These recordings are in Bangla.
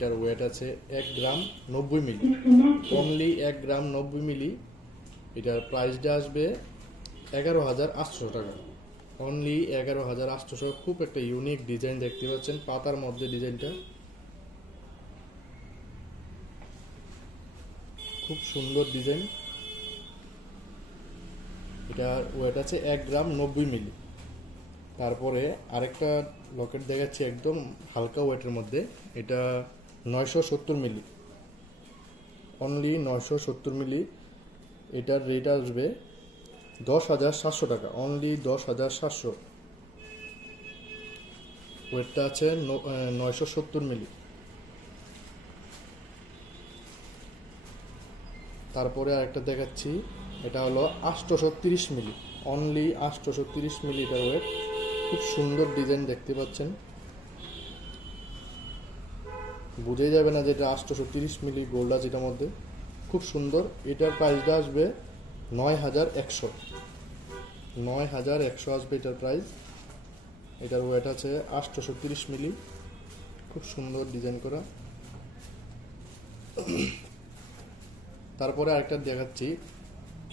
এটার ওয়েট আছে এক গ্রাম নব্বই মিলি। অনলি এক গ্রাম নব্বই মিলি এটার প্রাইসটা আসবে এগারো হাজার আটশো টাকা। অনলি এগারো হাজার আটশোশো খুব একটা ইউনিক ডিজাইন দেখতে পাচ্ছেন, পাতার মধ্যে ডিজাইনটা খুব সুন্দর ডিজাইন এটার ওয়েট আছে এক গ্রাম নব্বই মিলি। তারপরে আরেকটা লকেট দেখাচ্ছি একদম হালকা ওয়েটের মধ্যে। এটা নয়শো সত্তর মিলি। অনলি নয়শো সত্তর মিলি, এটার রেট আসবে দশ হাজার সাতশো টাকা। অনলি দশ হাজার সাতশো। ওয়েটটা আছে নয়শো সত্তর মিলি। তারপরে আরেকটা দেখাচ্ছি, এটা হলো আটশোশো তিরিশ মিলি। অনলি আটশোশো তিরিশ মিলি এটার ওয়েট খুব সুন্দর ডিজাইন দেখতে পাচ্ছেন। বুঝেই যাবে না যে এটা আটশোশো তিরিশ মিলি গোল্ড আছে এটার মধ্যে। খুব সুন্দর। এটার প্রাইসটা আসবে নয় হাজার একশো। নয় হাজার একশো আসবে এটার প্রাইস এটার ওয়েট আছে আটশোশো তিরিশ মিলি। খুব সুন্দর ডিজাইন করা। তারপরে আরেকটা দেখাচ্ছি।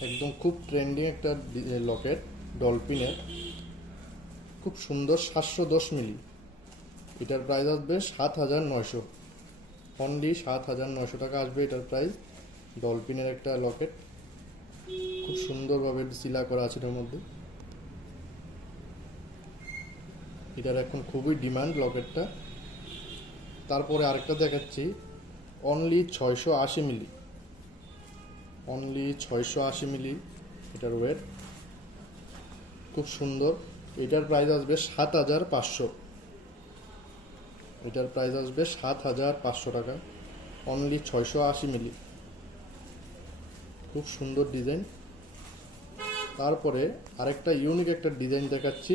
একদম খুব ট্রেন্ডিং একটা লকেট ডলফিনের খুব সুন্দর সাতশো দশ মিলি। এটার প্রাইস আসবে সাত হাজার নয়শো। অনলি সাত হাজার নশো টাকা আসবে এটার প্রাইস ডলফিনের একটা লকেট খুব সুন্দরভাবে সিলা করা আছে এটার মধ্যে। এটার এখন খুবই ডিমান্ড লকেটটা তারপরে আরেকটা দেখাচ্ছি। অনলি ছয়শো আশি মিলি অনলি ছয়শো আশি মিলি এটার ওয়েট খুব সুন্দর। এটার প্রাইস আসবে সাত হাজার পাঁচশো। এটার প্রাইস আসবে সাত হাজার পাঁচশো টাকা অনলি ছয়শো আশি মিলি। খুব সুন্দর ডিজাইন তারপরে আরেকটা ইউনিক একটা ডিজাইন দেখাচ্ছি,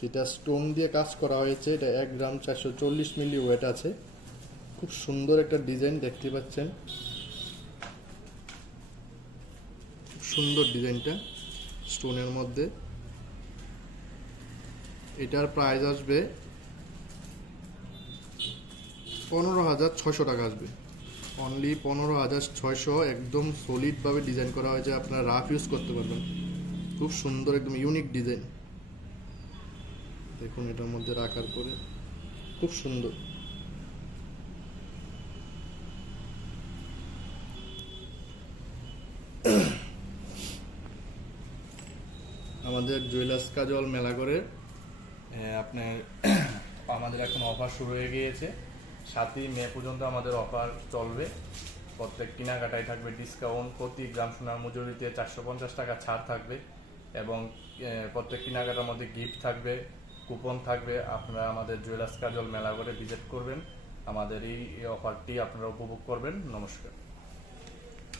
যেটা স্টোন দিয়ে কাজ করা হয়েছে। এটা এক গ্রাম চারশো চল্লিশ মিলি ওয়েট আছে। খুব সুন্দর একটা ডিজাইন দেখতে পাচ্ছেন। খুব সুন্দর ডিজাইনটা স্টোনের মধ্যে। এটার প্রাইস আসবে পনেরো হাজার ছয়শো টাকা আসবে। অনলি পনেরো হাজার ছয়শো একদম সলিডভাবে ডিজাইন করা হয়েছে। আপনারা রাফ ইউজ করতে পারবেন। খুব সুন্দর, একদম ইউনিক ডিজাইন দেখুন এটার মধ্যে রাখার পরে খুব সুন্দর। আমাদের জুয়েলার্স কাজল মেলা করে আপনার, আমাদের এখন অফার শুরু হয়ে গিয়েছে। সাতই মে পর্যন্ত আমাদের অফার চলবে। প্রত্যেক কেনাকাটাই থাকবে ডিসকাউন্ট প্রতি গ্রাম সোনার মজুরিতে চারশো পঞ্চাশ টাকা ছাড় থাকবে এবং প্রত্যেক কেনাকাটার মধ্যে গিফট থাকবে কুপন থাকবে। আপনারা আমাদের জুয়েলার্স কাজল মেলা করে ভিজিট করবেন। আমাদের এই অফারটি আপনারা উপভোগ করবেন। নমস্কার।